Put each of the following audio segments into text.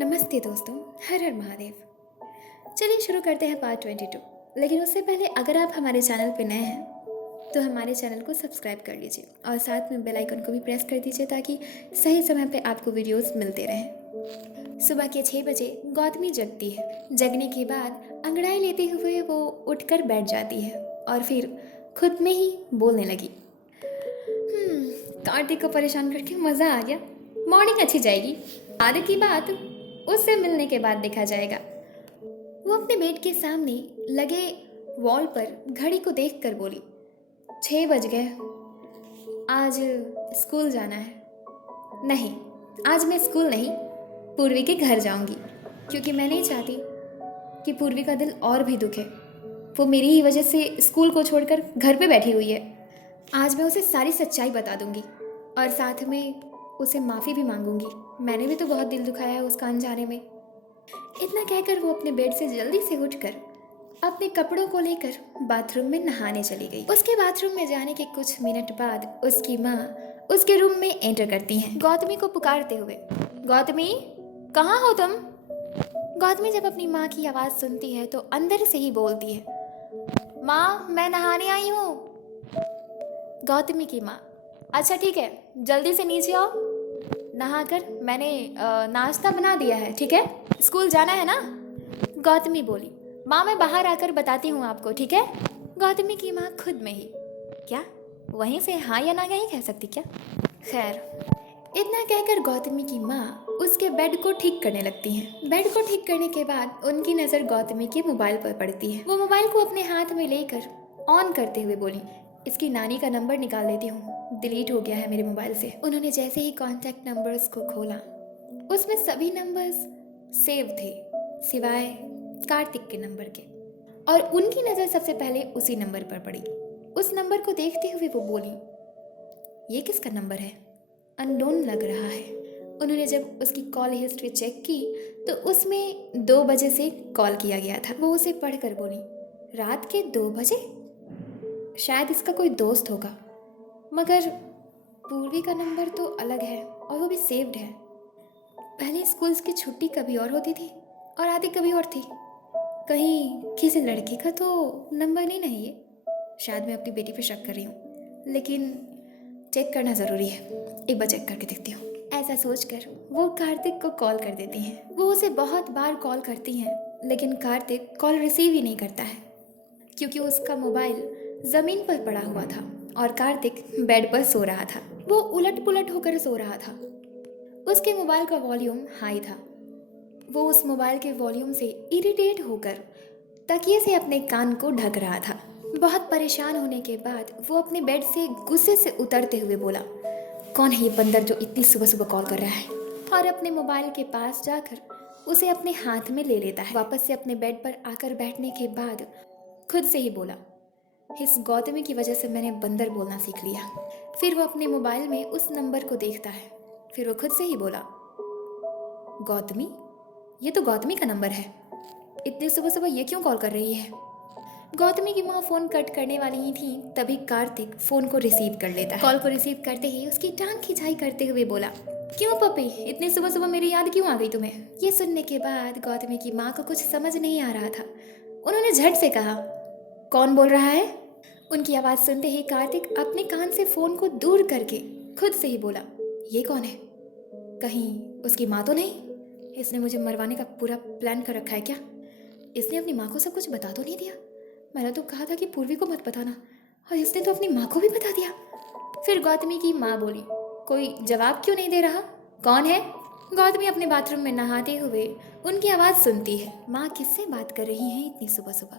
नमस्ते दोस्तों, हर हर महादेव। चलिए शुरू करते हैं पार्ट 22। लेकिन उससे पहले अगर आप हमारे चैनल पर नए हैं तो हमारे चैनल को सब्सक्राइब कर लीजिए और साथ में बेल आइकन को भी प्रेस कर दीजिए ताकि सही समय पे आपको वीडियोस मिलते रहें। सुबह के 6 बजे गौतमी जगती है। जगने के बाद अंगड़ाई लेते हुए वो उठकर बैठ जाती है और फिर खुद में ही बोलने लगी। कार्तिक को परेशान करके मज़ा आ गया। मॉर्निंग अच्छी जाएगी, आगे की बात उससे मिलने के बाद देखा जाएगा। वो अपने बेड के सामने लगे वॉल पर घड़ी को देखकर बोली, 6 बज गए, आज स्कूल जाना है। नहीं, आज मैं स्कूल नहीं, पूर्वी के घर जाऊंगी, क्योंकि मैं नहीं चाहती कि पूर्वी का दिल और भी दुखे। वो मेरी ही वजह से स्कूल को छोड़कर घर पे बैठी हुई है। आज मैं उसे सारी सच्चाई बता दूंगी और साथ में उसे माफ़ी भी मांगूंगी। मैंने भी तो बहुत दिल दुखाया है उसका अनजाने में। इतना कहकर वो अपने बेड से जल्दी से उठकर अपने कपड़ों को लेकर बाथरूम में नहाने चली गई। उसके बाथरूम में जाने के कुछ मिनट बाद उसकी माँ उसके रूम में एंटर करती हैं, गौतमी को पुकारते हुए। गौतमी, कहाँ हो तुम? गौतमी जब अपनी माँ की आवाज़ सुनती है तो अंदर से ही बोलती है, माँ मैं नहाने आई हूँ। गौतमी की माँ, अच्छा ठीक है, जल्दी से नीचे आओ, नहाकर मैंने नाश्ता बना दिया है, ठीक है? स्कूल जाना है ना? गौतमी बोली, माँ मैं बाहर आकर बताती हूँ आपको, ठीक है? गौतमी की माँ खुद में ही, क्या वहीं से हाँ या ना नहीं कह सकती क्या? खैर, इतना कहकर गौतमी की माँ उसके बेड को ठीक करने लगती हैं। बेड को ठीक करने के बाद उनकी नज़र गौतमी के मोबाइल पर पड़ती है। वो मोबाइल को अपने हाथ में लेकर ऑन करते हुए बोली, इसकी नानी का नंबर निकाल लेती हूँ, डिलीट हो गया है मेरे मोबाइल से। उन्होंने जैसे ही कॉन्टैक्ट नंबर्स को खोला, उसमें सभी नंबर्स सेव थे सिवाय कार्तिक के नंबर के, और उनकी नज़र सबसे पहले उसी नंबर पर पड़ी। उस नंबर को देखते हुए वो बोली, ये किसका नंबर है? अननोन लग रहा है। उन्होंने जब उसकी कॉल हिस्ट्री चेक की तो उसमें 2 बजे से कॉल किया गया था। वो उसे पढ़कर बोली, रात के 2 बजे? शायद इसका कोई दोस्त होगा, मगर पूर्वी का नंबर तो अलग है और वो भी सेव्ड है। पहले स्कूल्स की छुट्टी कभी और होती थी और आधी कभी और थी। कहीं किसी लड़के का तो नंबर नहीं है ये। शायद मैं अपनी बेटी पे शक कर रही हूँ, लेकिन चेक करना ज़रूरी है, एक बार चेक करके देखती हूँ। ऐसा सोचकर वो कार्तिक को कॉल कर देती हैं। वो उसे बहुत बार कॉल करती हैं, लेकिन कार्तिक कॉल रिसीव ही नहीं करता है, क्योंकि उसका मोबाइल ज़मीन पर पड़ा हुआ था और कार्तिक बेड पर सो रहा था। वो उलट पुलट होकर सो रहा था। उसके मोबाइल का वॉल्यूम हाई था। वो उस मोबाइल के वॉल्यूम से इरिटेट होकर तकिए से अपने कान को ढक रहा था। बहुत परेशान होने के बाद वो अपने बेड से गुस्से से उतरते हुए बोला, कौन है ये बंदर जो इतनी सुबह सुबह कॉल कर रहा है? और अपने मोबाइल के पास जाकर उसे अपने हाथ में ले लेता है। वापस से अपने बेड पर आकर बैठने के बाद खुद से ही बोला, इस गौतमी की वजह से मैंने बंदर बोलना सीख लिया। फिर वो अपने मोबाइल में उस नंबर को देखता है। फिर वो खुद से ही बोला, गौतमी, ये तो गौतमी का नंबर है, इतनी सुबह सुबह ये क्यों कॉल कर रही है? गौतमी की माँ फ़ोन कट करने वाली ही थी, तभी कार्तिक फ़ोन को रिसीव कर लेता है। कॉल को रिसीव करते ही उसकी टांग खिंचाई करते हुए बोला, क्यों पपी, इतनी सुबह सुबह मेरी याद क्यों आ गई तुम्हें? ये सुनने के बाद गौतमी की माँ को कुछ समझ नहीं आ रहा था। उन्होंने झट से कहा, कौन बोल रहा है? उनकी आवाज़ सुनते ही कार्तिक अपने कान से फ़ोन को दूर करके खुद से ही बोला, ये कौन है? कहीं उसकी माँ तो नहीं? इसने मुझे मरवाने का पूरा प्लान कर रखा है क्या? इसने अपनी माँ को सब कुछ बता तो नहीं दिया? मैंने तो कहा था कि पूर्वी को मत बताना, और इसने तो अपनी माँ को भी बता दिया। फिर गौतमी की माँ बोली, कोई जवाब क्यों नहीं दे रहा? कौन है? गौतमी अपने बाथरूम में नहाते हुए उनकी आवाज़ सुनती है। माँ किससे बात कर रही हैं इतनी सुबह सुबह?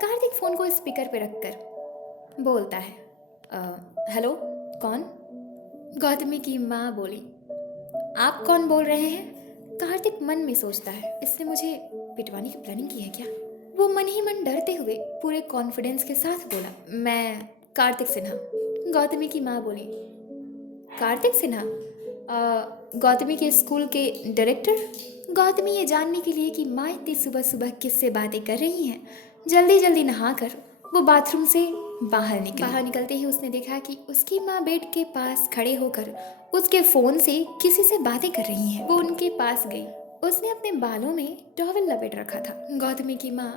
कार्तिक फ़ोन को स्पीकर पे रखकर बोलता है, हेलो, कौन? गौतमी की माँ बोली, आप कौन बोल रहे हैं? कार्तिक मन में सोचता है, इसने मुझे पिटवाने की प्लानिंग की है क्या? वो मन ही मन डरते हुए पूरे कॉन्फिडेंस के साथ बोला, मैं कार्तिक सिन्हा। गौतमी की माँ बोली, कार्तिक सिन्हा, गौतमी के स्कूल के डायरेक्टर? गौतमी ये जानने के लिए कि माँ इतनी सुबह सुबह किससे बातें कर रही हैं, जल्दी जल्दी नहाकर वो बाथरूम से बाहर निकलते ही उसने देखा कि उसकी माँ बेड के पास खड़े होकर उसके फ़ोन से किसी से बातें कर रही हैं। वो उनके पास गई, उसने अपने बालों में टॉवल लपेट रखा था। गौतमी की माँ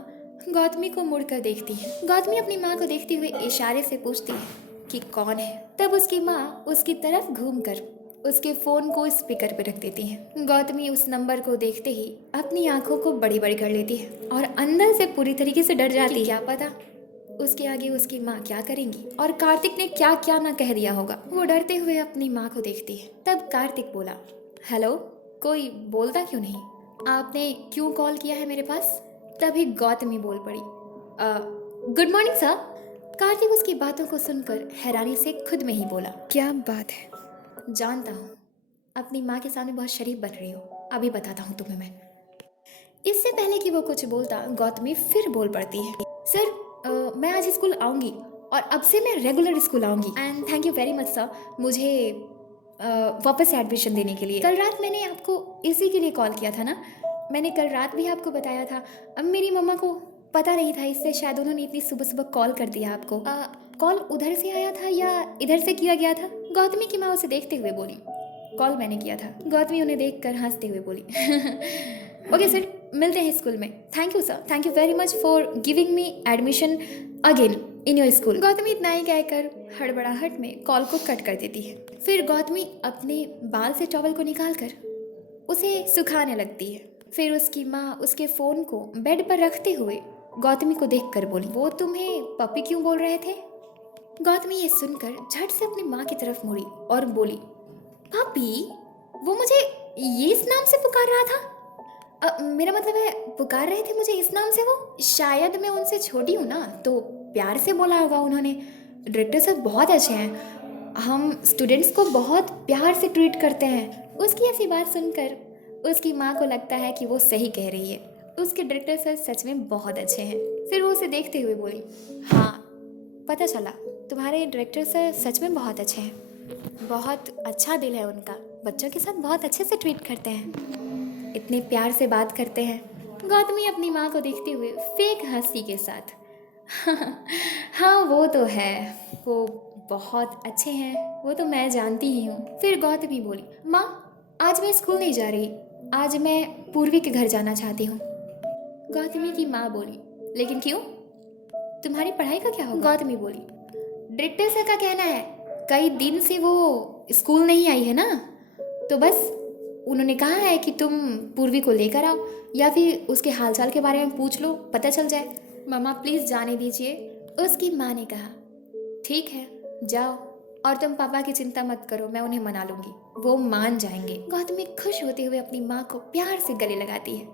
गौतमी को मुड़कर देखती है। गौतमी अपनी माँ को देखते हुए इशारे से पूछती है कि कौन है। तब उसकी माँ उसकी तरफ घूमकर उसके फोन को स्पीकर पर रख देती है। गौतमी उस नंबर को देखते ही अपनी आंखों को बड़ी बड़ी कर लेती है और अंदर से पूरी तरीके से डर जाती है। क्या पता उसके आगे उसकी माँ क्या करेंगी और कार्तिक ने क्या क्या ना कह दिया होगा। वो डरते हुए अपनी माँ को देखती है। तब कार्तिक बोला, हेलो, कोई बोलता क्यों नहीं? आपने क्यों कॉल किया है मेरे पास? तभी गौतमी बोल पड़ी, गुड मॉर्निंग सर। कार्तिक उसकी बातों को सुनकर हैरानी से खुद में ही बोला, क्या बात है? जानता हूँ अपनी माँ के सामने बहुत शरीफ बन रही हो, अभी बताता हूँ तुम्हें मैं। इससे पहले कि वो कुछ बोलता, गौतमी फिर बोल पड़ती है, सर मैं आज स्कूल आऊँगी और अब से मैं रेगुलर स्कूल आऊँगी and thank you very much sir मुझे वापस से एडमिशन देने के लिए। कल रात मैंने आपको इसी के लिए कॉल किया था ना? मैंने कल रात भी आपको बताया था। अब मेरी मम्मा को पता नहीं था, इससे शायद उन्होंने इतनी सुबह सुबह कॉल कर दिया आपको। कॉल उधर से आया था या इधर से किया गया था? गौतमी की माँ उसे देखते हुए बोली, कॉल मैंने किया था। गौतमी उन्हें देखकर हंसते हुए बोली, ओके सर, मिलते हैं स्कूल में। Thank you sir, thank you very much for giving me admission again in your school. Gautami इतना ही कहकर हड़बड़ाहट में कॉल को कट कर देती है। फिर गौतमी अपने बाल से टॉवल को निकालकर उसे सुखाने लगती है। फिर उसकी माँ उसके फ़ोन को बेड पर रखते हुए गौतमी को देखकर बोली, वो तुम्हें पपी क्यों बोल रहे थे? गौतमी ये सुनकर झट से अपनी माँ की तरफ मुड़ी और बोली, पपी? वो मुझे ये इस नाम से पुकार रहा था? मेरा मतलब है पुकार रहे थे मुझे इस नाम से वो? शायद मैं उनसे छोटी हूँ ना, तो प्यार से बोला होगा उन्होंने। डायरेक्टर सर बहुत अच्छे हैं, हम स्टूडेंट्स को बहुत प्यार से ट्रीट करते हैं। उसकी ऐसी बात सुनकर उसकी माँ को लगता है कि वो सही कह रही है, उसके डायरेक्टर सर सच में बहुत अच्छे हैं। फिर वो उसे देखते हुए बोली, हाँ पता चला, तुम्हारे डायरेक्टर सर सच में बहुत अच्छे हैं, बहुत अच्छा दिल है उनका, बच्चों के साथ बहुत अच्छे से ट्रीट करते हैं, इतने प्यार से बात करते हैं। गौतमी अपनी माँ को देखते हुए फेक हंसी के साथ, हाँ वो तो है, वो बहुत अच्छे हैं, वो तो मैं जानती ही हूँ। फिर गौतमी बोली, माँ आज मैं स्कूल नहीं जा रही, आज मैं पूर्वी के घर जाना चाहती हूँ। गौतमी की माँ बोली, लेकिन क्यों, तुम्हारी पढ़ाई का क्या होगा? गौतमी बोली, डायरेक्टर सर का कहना है कई दिन से वो स्कूल नहीं आई है ना, तो बस उन्होंने कहा है कि तुम पूर्वी को लेकर आओ या फिर उसके हालचाल के बारे में पूछ लो, पता चल जाए। मम्मा प्लीज़ जाने दीजिए। उसकी माँ ने कहा, ठीक है जाओ, और तुम पापा की चिंता मत करो, मैं उन्हें मना लूँगी, वो मान जाएंगे। गौतमी खुश होते हुए अपनी माँ को प्यार से गले लगाती है।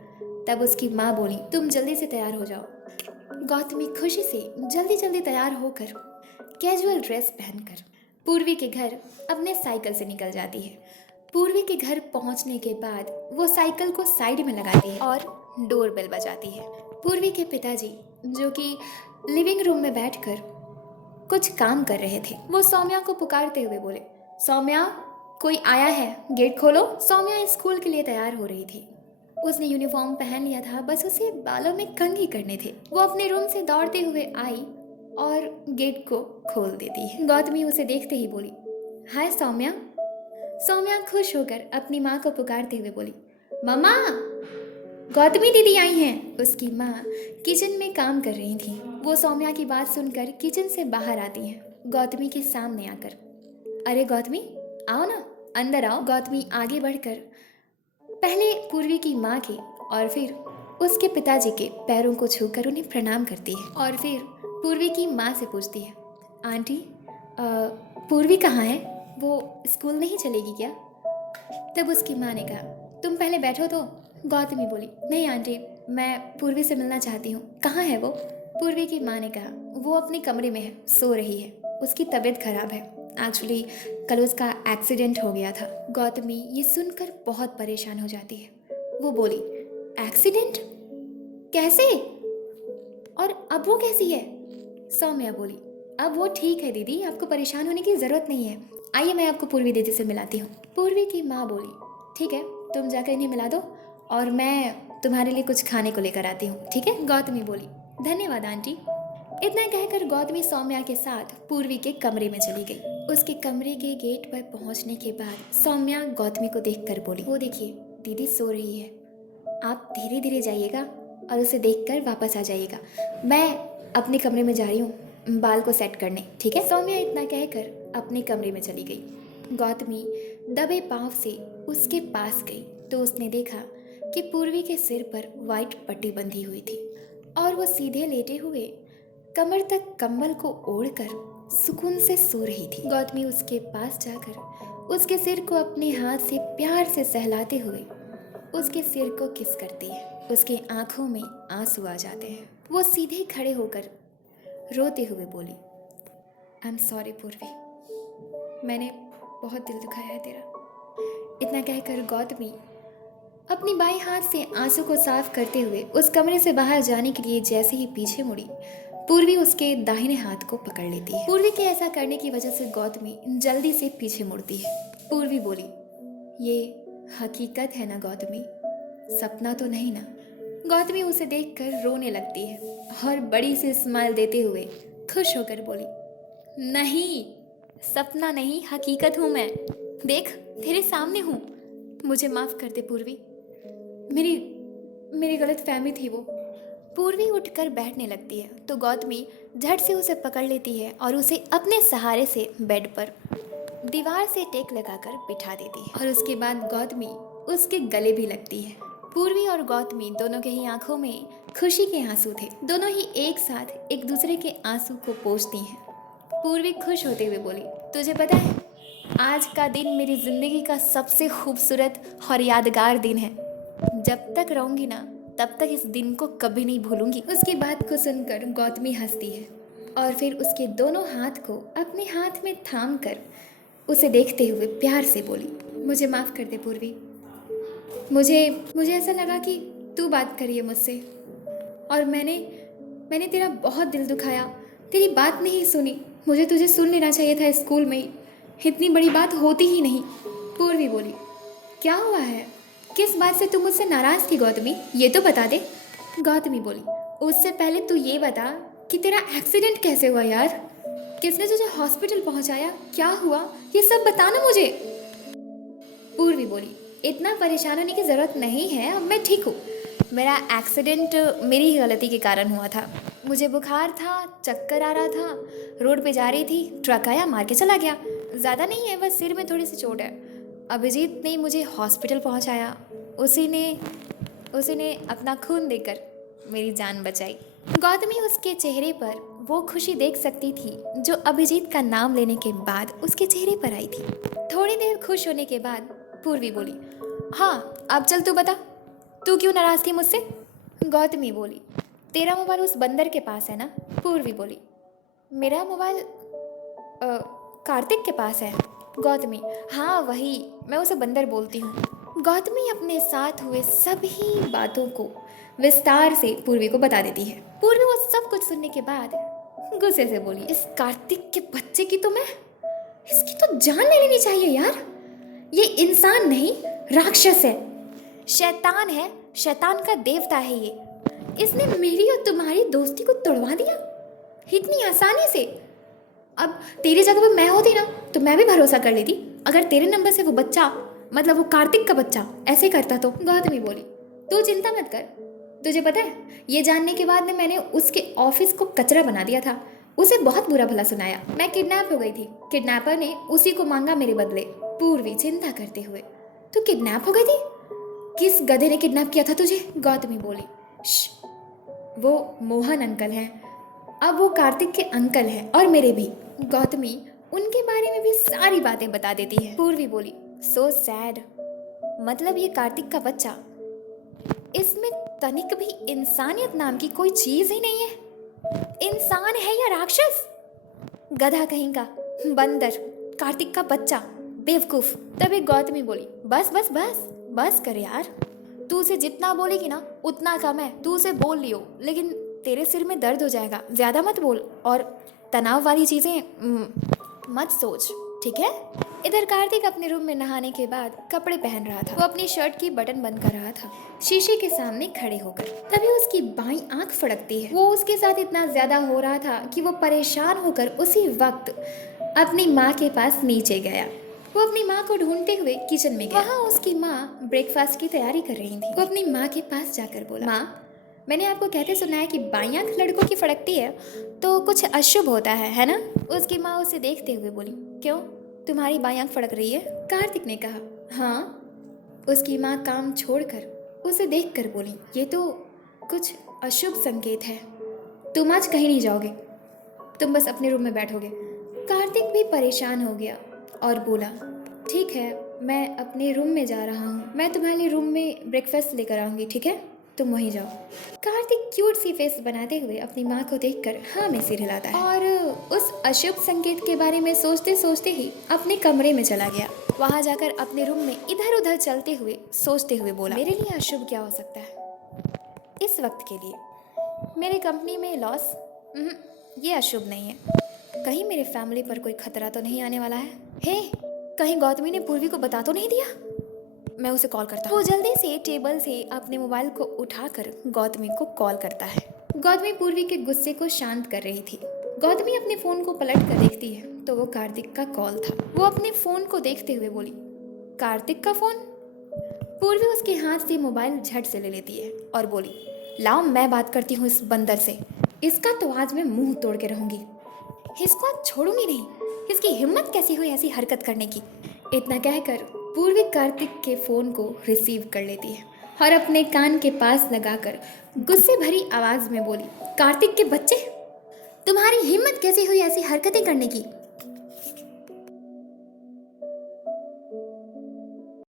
तब उसकी माँ बोली, तुम जल्दी से तैयार हो जाओ। गौतमी खुशी से जल्दी जल्दी तैयार होकर कैजुअल ड्रेस पहनकर पूर्वी के घर अपने साइकिल से निकल जाती है। पूर्वी के घर पहुंचने के बाद वो साइकिल को साइड में लगाती है और डोर बेल बजाती है। पूर्वी के पिताजी जो कि लिविंग रूम में बैठकर कुछ काम कर रहे थे, वो सौम्या को पुकारते हुए बोले, सौम्या कोई आया है, गेट खोलो। सौम्या स्कूल के लिए तैयार हो रही थी, उसने यूनिफॉर्म पहन लिया था, बस उसे बालों में कंघी करने थे। वो अपने रूम से दौड़ते हुए आई और गेट को खोल देती है। गौतमी उसे देखते ही बोली, हाय सौम्या। सौम्या खुश होकर अपनी माँ को पुकारते हुए बोली, मम्मा गौतमी दीदी आई हैं। उसकी माँ किचन में काम कर रही थी। वो सौम्या की बात सुनकर किचन से बाहर आती हैं, गौतमी के सामने आकर, अरे गौतमी आओ ना, अंदर आओ। गौतमी आगे बढ़कर पहले पूर्वी की माँ के और फिर उसके पिताजी के पैरों को छूकर उन्हें प्रणाम करती है और फिर पूर्वी की माँ से पूछती है, आंटी पूर्वी कहाँ है, वो स्कूल नहीं चलेगी क्या? तब उसकी माँ ने कहा, तुम पहले बैठो तो। गौतमी बोली, नहीं आंटी, मैं पूर्वी से मिलना चाहती हूँ, कहाँ है वो? पूर्वी की माँ ने कहा, वो अपने कमरे में है, सो रही है, उसकी तबीयत खराब है, एक्चुअली कल उसका एक्सीडेंट हो गया था। गौतमी ये सुनकर बहुत परेशान हो जाती है। वो बोली, एक्सीडेंट? कैसे? और अब वो कैसी है? सौम्या बोली, अब वो ठीक है दीदी, आपको परेशान होने की ज़रूरत नहीं है, आइए मैं आपको पूर्वी दीदी से मिलाती हूँ। पूर्वी की माँ बोली, ठीक है तुम जाकर इन्हें मिला दो और मैं तुम्हारे लिए कुछ खाने को लेकर आती हूँ, ठीक है? गौतमी बोली, धन्यवाद आंटी। इतना कहकर गौतमी सौम्या के साथ पूर्वी के कमरे में चली गई। उसके कमरे के गेट पर पहुँचने के बाद सौम्या गौतमी को देखकर बोली, वो देखिए दीदी सो रही है, आप धीरे धीरे जाइएगा और उसे देखकर वापस आ जाइएगा। मैं अपने कमरे में जा रही हूँ बाल को सेट करने, ठीक है? सौम्या इतना कहकर अपने कमरे में चली गई। गौतमी दबे पांव से उसके पास गई तो उसने देखा कि पूर्वी के सिर पर वाइट पट्टी बंधी हुई थी और वो सीधे लेटे हुए कमर तक कंबल को ओढ़कर सुकून से सो रही थी। गौतमी उसके पास जाकर उसके सिर को अपने हाथ से प्यार से सहलाते हुए उसके सिर को किस करती है। उसके आंखों में आंसू आ जाते हैं। वो सीधे खड़े होकर रोते हुए बोली, आई एम सॉरी पूर्वी, मैंने बहुत दिल दुखाया है तेरा। इतना कहकर गौतमी अपनी बाएं हाथ से आंसू को साफ करते हुए उस कमरे से बाहर जाने के लिए जैसे ही पीछे मुड़ी, पूर्वी उसके दाहिने हाथ को पकड़ लेती है। पूर्वी के ऐसा करने की वजह से गौतमी जल्दी से पीछे मुड़ती है। पूर्वी बोली, ये हकीकत है ना गौतमी, सपना तो नहीं ना? गौतमी उसे देखकर रोने लगती है और बड़ी सी स्माइल देते हुए खुश होकर बोली, नहीं, सपना नहीं, हकीकत हूँ मैं। देख, तेरे सामने हूँ। मुझे माफ़ कर दे पूर्वी, मेरी गलत फहमी थी वो। पूर्वी उठकर बैठने लगती है तो गौतमी झट से उसे पकड़ लेती है और उसे अपने सहारे से बेड पर दीवार से टेक लगाकर बिठा देती है और उसके बाद गौतमी उसके गले भी लगती है। पूर्वी और गौतमी दोनों के ही आंखों में खुशी के आंसू थे। दोनों ही एक साथ एक दूसरे के आंसू को पोंछती हैं। पूर्वी खुश होते हुए बोली, तुझे पता है, आज का दिन मेरी ज़िंदगी का सबसे खूबसूरत और यादगार दिन है। जब तक रहूँगी ना तब तक इस दिन को कभी नहीं भूलूंगी। उसकी बात को सुनकर गौतमी हंसती है और फिर उसके दोनों हाथ को अपने हाथ में थाम कर उसे देखते हुए प्यार से बोली, मुझे माफ़ कर दे पूर्वी, मुझे ऐसा लगा कि तू बात करिए मुझसे और मैंने तेरा बहुत दिल दुखाया, तेरी बात नहीं सुनी। मुझे तुझे सुन लेना चाहिए था स्कूल में ही, इतनी बड़ी बात होती ही नहीं। पूर्वी बोली, क्या हुआ है? किस बात से तू मुझसे नाराज़ थी गौतमी, ये तो बता दे। गौतमी बोली, उससे पहले तू ये बता कि तेरा एक्सीडेंट कैसे हुआ यार? किसने तुझे हॉस्पिटल पहुंचाया? क्या हुआ? ये सब बता ना मुझे। पूर्वी बोली, इतना परेशान होने की ज़रूरत नहीं है, अब मैं ठीक हूँ। मेरा एक्सीडेंट मेरी ही गलती के कारण हुआ था। मुझे बुखार था, चक्कर आ रहा था, रोड पे जा रही थी, ट्रक आया, मार के चला गया। ज़्यादा नहीं है, बस सिर में थोड़ी सी चोट है। अभिजीत ने मुझे हॉस्पिटल पहुंचाया, उसी ने अपना खून देकर मेरी जान बचाई। गौतमी उसके चेहरे पर वो खुशी देख सकती थी जो अभिजीत का नाम लेने के बाद उसके चेहरे पर आई थी। थोड़ी देर खुश होने के बाद पूर्वी बोली, हाँ अब चल तू बता, तू क्यों नाराज़ थी मुझसे? गौतमी बोली, तेरा मोबाइल उस बंदर के पास है ना? पूर्वी बोली, मेरा मोबाइल कार्तिक के पास है। गौतमी, हाँ वही, मैं उसे बंदर बोलती हूँ। गौतमी अपने साथ हुए सभी बातों को विस्तार से पूर्वी को बता देती है। पूर्वी वो सब कुछ सुनने के बाद गुस्से से बोली, इस कार्तिक के बच्चे की तो इसकी तो जान ले लेनी चाहिए यार। ये इंसान नहीं, राक्षस है, शैतान है, शैतान का देवता है ये। इसने मेरी और तुम्हारी दोस्ती को तोड़वा दिया इतनी आसानी से। अब तेरी जगह पर मैं होती ना तो मैं भी भरोसा कर लेती, अगर तेरे नंबर से वो बच्चा, मतलब वो कार्तिक का बच्चा ऐसे करता तो। गौतमी बोली, तू चिंता मत कर, तुझे पता है ये जानने के बाद में मैंने उसके ऑफिस को कचरा बना दिया था, उसे बहुत बुरा भला सुनाया। मैं किडनैप हो गई थी, किडनैपर ने उसी को मांगा मेरे बदले। पूर्वी चिंता करते हुए, तू किडनैप हो गई थी? किस गधे ने किडनैप किया था तुझे? गौतमी बोली, वो मोहन अंकल हैं, अब वो कार्तिक के अंकल हैं और मेरे भी। गौतमी उनके बारे में भी सारी बातें बता देती है। पूर्वी बोली, सो सैड, मतलब ये कार्तिक का बच्चा, इसमें तनिक भी इंसानियत नाम की कोई चीज ही नहीं है। इंसान है या राक्षस? गधा कहीं का, बंदर, कार्तिक का बच्चा, बेवकूफ। तभी गौतमी बोली, बस बस बस बस कर यार, तू उसे जितना बोलेगी ना उतना कम है। तू उसे बोल लियो, लेकिन तेरे सिर में दर्द हो जाएगा, ज़्यादा मत बोल और तनाव वाली चीज़ें मत सोच, ठीक है? इधर कार्तिक अपने रूम में नहाने के बाद कपड़े पहन रहा था। वो अपनी शर्ट की बटन बंद कर रहा था शीशे के सामने खड़े होकर। तभी उसकी बाईं आंख फड़कती है। वो उसके साथ इतना ज़्यादा हो रहा था कि वो परेशान होकर उसी वक्त अपनी माँ के पास नीचे गया वो अपनी माँ को ढूंढते हुए किचन में गया। वहाँ उसकी माँ ब्रेकफास्ट की तैयारी कर रही थी। वो अपनी माँ के पास जाकर बोला, माँ, मैंने आपको कहते सुना है कि बाईं आंख लड़कों की फड़कती है तो कुछ अशुभ होता है ना? उसकी माँ उसे देखते हुए बोली, क्यों, तुम्हारी बाईं आंख फड़क रही है? कार्तिक ने कहा, हाँ। उसकी माँ काम छोड़कर उसे देखकर बोली, ये तो कुछ अशुभ संकेत है। तुम आज कहीं नहीं जाओगे, तुम बस अपने रूम में बैठोगे। कार्तिक भी परेशान हो गया और बोला, ठीक है, मैं अपने रूम में जा रहा हूँ, मैं तुम्हारे लिए रूम में ब्रेकफास्ट लेकर आऊँगी, ठीक है, तुम वहीं जाओ। कार्तिक क्यूट सी फेस बनाते हुए अपनी माँ को देखकर हाँ में सिर हिलाता है और उस अशुभ संकेत के बारे में सोचते सोचते ही अपने कमरे में चला गया। वहाँ जाकर अपने रूम में इधर उधर चलते हुए सोचते हुए बोला, मेरे लिए अशुभ क्या हो सकता है इस वक्त के लिए? मेरे कंपनी में लॉस, ये अशुभ नहीं है। कहीं मेरे फैमिली पर कोई खतरा तो नहीं आने वाला है? हे, कहीं गौतमी ने पूर्वी को बता तो नहीं दिया? मैं उसे कॉल करता हूँ। वो जल्दी से टेबल से अपने मोबाइल को उठाकर गौतमी को कॉल करता है। गौतमी पूर्वी के गुस्से को शांत कर रही थी। गौतमी अपने फोन को पलट कर देखती है तो वो कार्तिक का कॉल था। वो अपने फोन को देखते हुए बोली, कार्तिक का फोन? पूर्वी उसके हाथ से मोबाइल झट से ले लेती है और बोली, लाओ मैं बात करती हूँ इस बंदर से, इसका तो आज मैं मुंह तोड़ के रहूंगी, इसको आज छोड़ूंगी नहीं, इसकी हिम्मत कैसी हुई ऐसी हरकत करने की। इतना कहकर पूर्वी कार्तिक के फोन को रिसीव कर लेती है और अपने कान के पास लगाकर गुस्से भरी आवाज में बोली, कार्तिक के बच्चे, तुम्हारी हिम्मत कैसी हुई ऐसी हरकतें करने की?